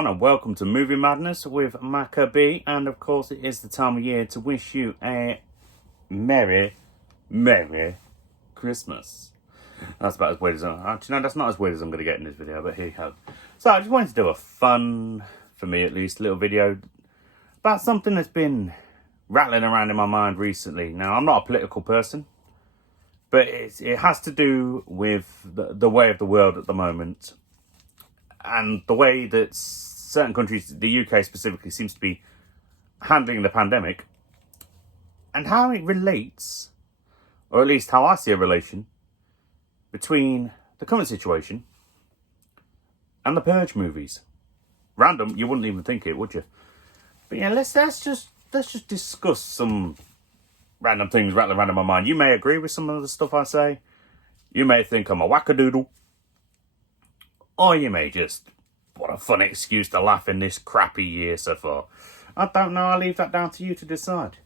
everyone, and welcome to Movie Madness with Maka B. And of course, it is the time of year to wish you a Merry Christmas. That's about as weird as actually, no, that's not as weird as I'm going to get in this video, but here you go. So I just wanted to do a fun, for me at least, little video about something that's been rattling around in my mind recently. Now, I'm not a political person, but it has to do with the way of the world at the moment. And the way that certain countries, the UK specifically, seems to be handling the pandemic. And how it relates, or at least how I see a relation, between the current situation and the Purge movies. Random, you wouldn't even think it, would you? But yeah, let's just discuss some random things rattling around in my mind. You may agree with some of the stuff I say. You may think I'm a wackadoodle. Or you may just want a fun excuse to laugh in this crappy year so far. I don't know, I'll leave that down to you to decide.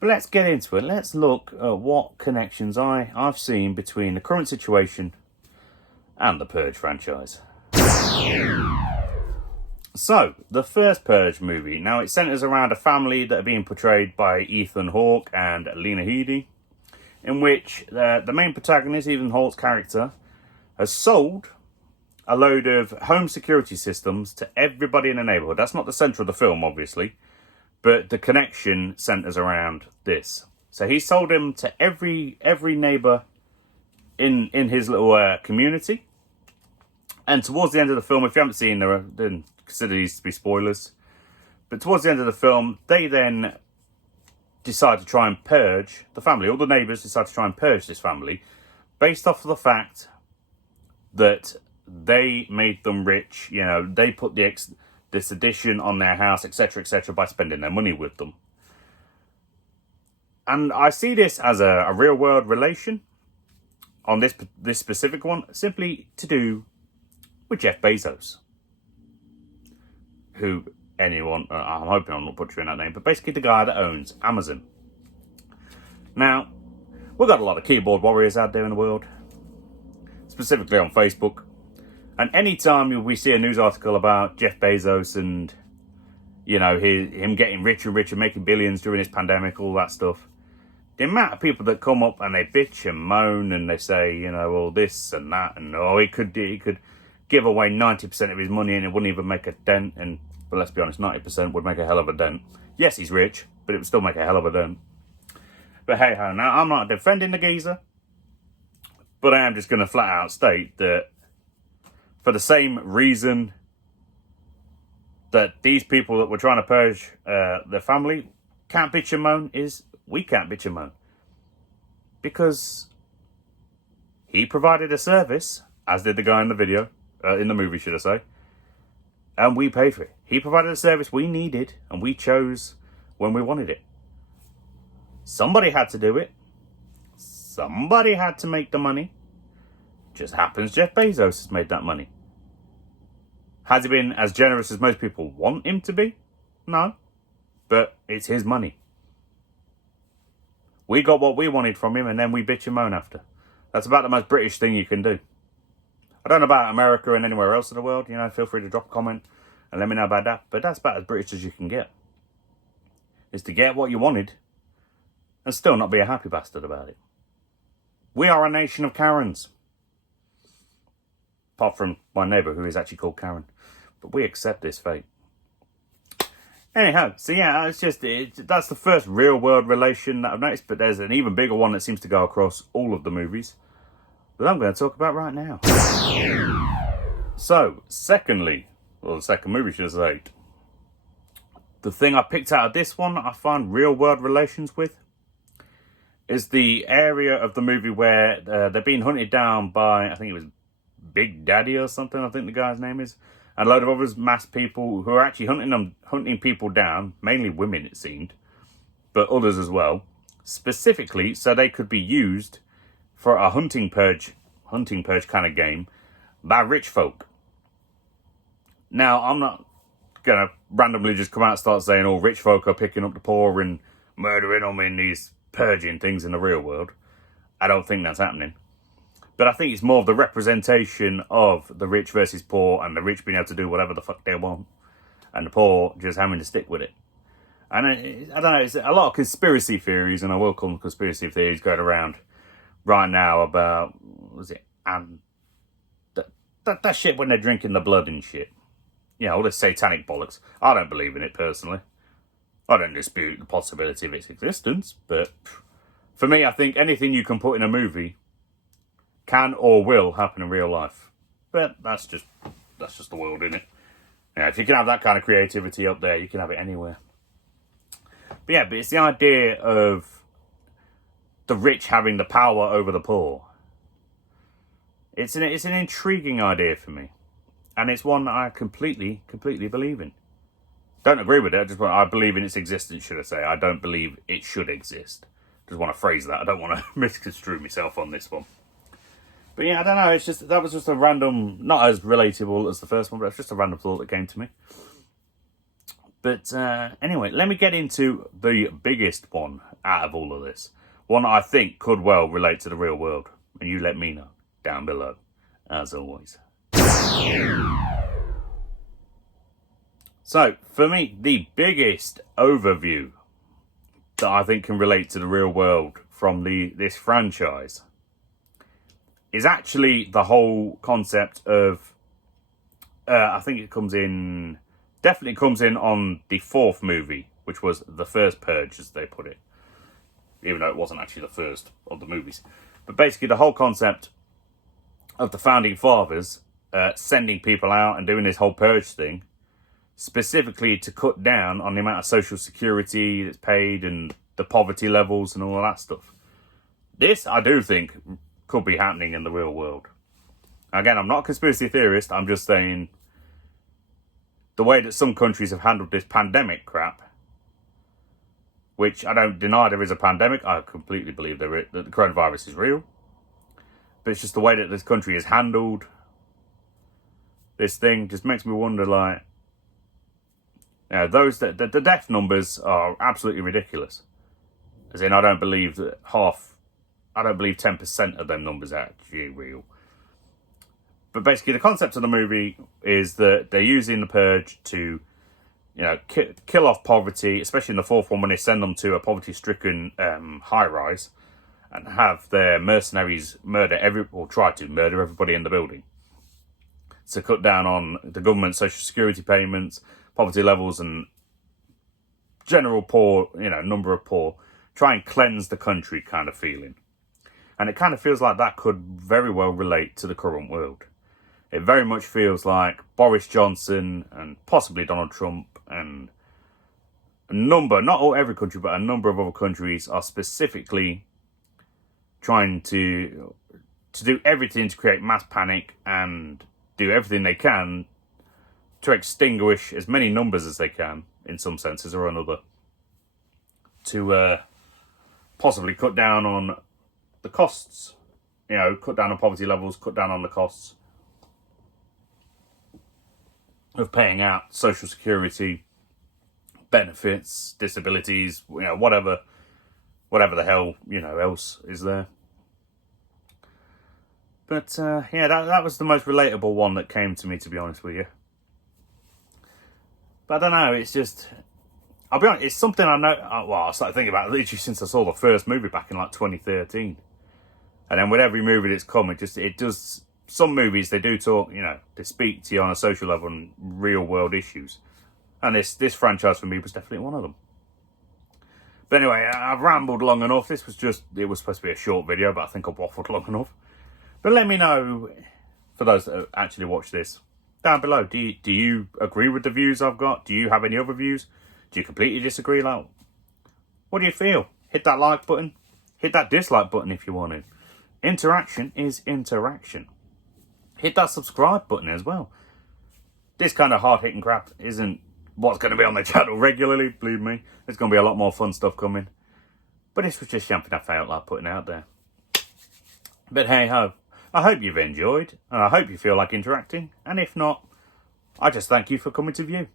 But let's get into it. Let's look at what connections I've seen between the current situation and the Purge franchise. So, the first Purge movie. Now, it centres around a family that are being portrayed by Ethan Hawke and Lena Headey, in which the main protagonist, Ethan Hawke's character, has sold a load of home security systems to everybody in the neighbourhood. That's not the centre of the film, obviously, but the connection centres around this. So he sold them to every neighbour in his little community. And towards the end of the film, if you haven't seen, then consider these to be spoilers. But towards the end of the film, they then decide to try and purge the family. All the neighbours decide to try and purge this family based off of the fact that they made them rich. You know, they put this addition on their house, etc., etc., by spending their money with them. And I see this as a real-world relation on this specific one, simply to do with Jeff Bezos, who I'm hoping I'm not butchering that name, but basically the guy that owns Amazon. Now, we've got a lot of keyboard warriors out there in the world, specifically on Facebook. And anytime we see a news article about Jeff Bezos and, you know, him getting richer and richer, making billions during this pandemic, all that stuff, the amount of people that come up and they bitch and moan and they say, you know, well, this and that, and he could give away 90% of his money and it wouldn't even make a dent. But let's be honest, 90% would make a hell of a dent. Yes, he's rich, but it would still make a hell of a dent. But hey ho, now I'm not defending the geezer, but I am just going to flat out state that for the same reason that these people that were trying to purge their family can't bitch and moan, is we can't bitch and moan. Because he provided a service, as did the guy in the video, in the movie should I say, and we paid for it. He provided a service we needed and we chose when we wanted it. Somebody had to do it. Somebody had to make the money. Just happens Jeff Bezos has made that money. Has he been as generous as most people want him to be? No. But it's his money. We got what we wanted from him and then we bitch and moan after. That's about the most British thing you can do. I don't know about America and anywhere else in the world. You know, feel free to drop a comment and let me know about that. But that's about as British as you can get. Is to get what you wanted and still not be a happy bastard about it. We are a nation of Karens. Apart from my neighbour, who is actually called Karen. But we accept this fate. Anyhow, so yeah, that's the first real-world relation that I've noticed. But there's an even bigger one that seems to go across all of the movies that I'm going to talk about right now. So, secondly, or the second movie should I say, the thing I picked out of this one I find real-world relations with is the area of the movie where they're being hunted down by, I think it was Big Daddy or something, I think the guy's name is, and a load of others, masked people who are actually hunting people down, mainly women it seemed, but others as well, specifically so they could be used for a hunting purge kind of game by rich folk. Now, I'm not gonna randomly just come out and start saying all rich folk are picking up the poor and murdering them in these purging things in the real world. I don't think that's happening. But I think it's more of the representation of the rich versus poor and the rich being able to do whatever the fuck they want. and the poor just having to stick with it. And I don't know, it's a lot of conspiracy theories, and I welcome conspiracy theories going around right now about, what was it, that shit when they're drinking the blood and shit. You know, all this satanic bollocks. I don't believe in it personally. I don't dispute the possibility of its existence, but for me, I think anything you can put in a movie can or will happen in real life. But that's just the world, isn't it? Yeah, if you can have that kind of creativity up there, you can have it anywhere. But it's the idea of the rich having the power over the poor. It's an intriguing idea for me, and it's one that I completely believe in. Don't agree with it. I believe in its existence, should I say? I don't believe it should exist. Just want to phrase that. I don't want to misconstrue myself on this one. But yeah, I don't know. That was just a random, not as relatable as the first one, but it's just a random thought that came to me. But anyway, let me get into the biggest one out of all of this. One I think could well relate to the real world. And you let me know down below, as always. So, for me, the biggest overview that I think can relate to the real world from this franchise is actually the whole concept of, I think it definitely comes in on the fourth movie, which was the first Purge, as they put it. Even though it wasn't actually the first of the movies. But basically the whole concept of the Founding Fathers sending people out and doing this whole Purge thing, specifically to cut down on the amount of social security that's paid and the poverty levels and all of that stuff. This, I do think, could be happening in the real world. Again, I'm not a conspiracy theorist. I'm just saying the way that some countries have handled this pandemic crap, which I don't deny there is a pandemic. I completely believe that the coronavirus is real. But it's just the way that this country has handled this thing just makes me wonder, like, the death numbers are absolutely ridiculous. As in, I don't believe 10% of them numbers are actually real. But basically, the concept of the movie is that they're using the Purge to, kill off poverty, especially in the fourth one when they send them to a poverty-stricken high-rise and have their mercenaries try to murder everybody in the building. To cut down on the government social security payments, poverty levels, and general poor, number of poor. Try and cleanse the country kind of feeling. And it kind of feels like that could very well relate to the current world. It very much feels like Boris Johnson and possibly Donald Trump and every country, but a number of other countries are specifically trying to do everything to create mass panic and do everything they can to extinguish as many numbers as they can, in some senses or another, to possibly cut down on the costs, cut down on poverty levels, cut down on the costs of paying out social security, benefits, disabilities, whatever the hell, else is there. But, that was the most relatable one that came to me, to be honest with you. But I don't know, it's just, I'll be honest, it's something I know, I started thinking about literally since I saw the first movie back in 2013. And then with every movie that's come, it does, some movies, they do talk, they speak to you on a social level and real world issues. And this franchise for me was definitely one of them. But anyway, I've rambled long enough. It was supposed to be a short video, but I think I've waffled long enough. But let me know, for those that actually watch this, down below, do you agree with the views I've got? Do you have any other views? Do you completely disagree? Like, what do you feel? Hit that like button. Hit that dislike button if you want to. Interaction is interaction. Hit that subscribe button as well. This kind of hard-hitting crap isn't what's going to be on the channel regularly, believe me. There's going to be a lot more fun stuff coming. But this was just something I felt like putting out there. But hey ho, I hope you've enjoyed, and I hope you feel like interacting, and if not, I just thank you for coming to view.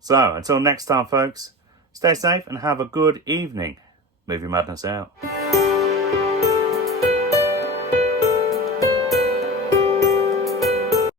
So, until next time folks, stay safe and have a good evening. Movie Madness out.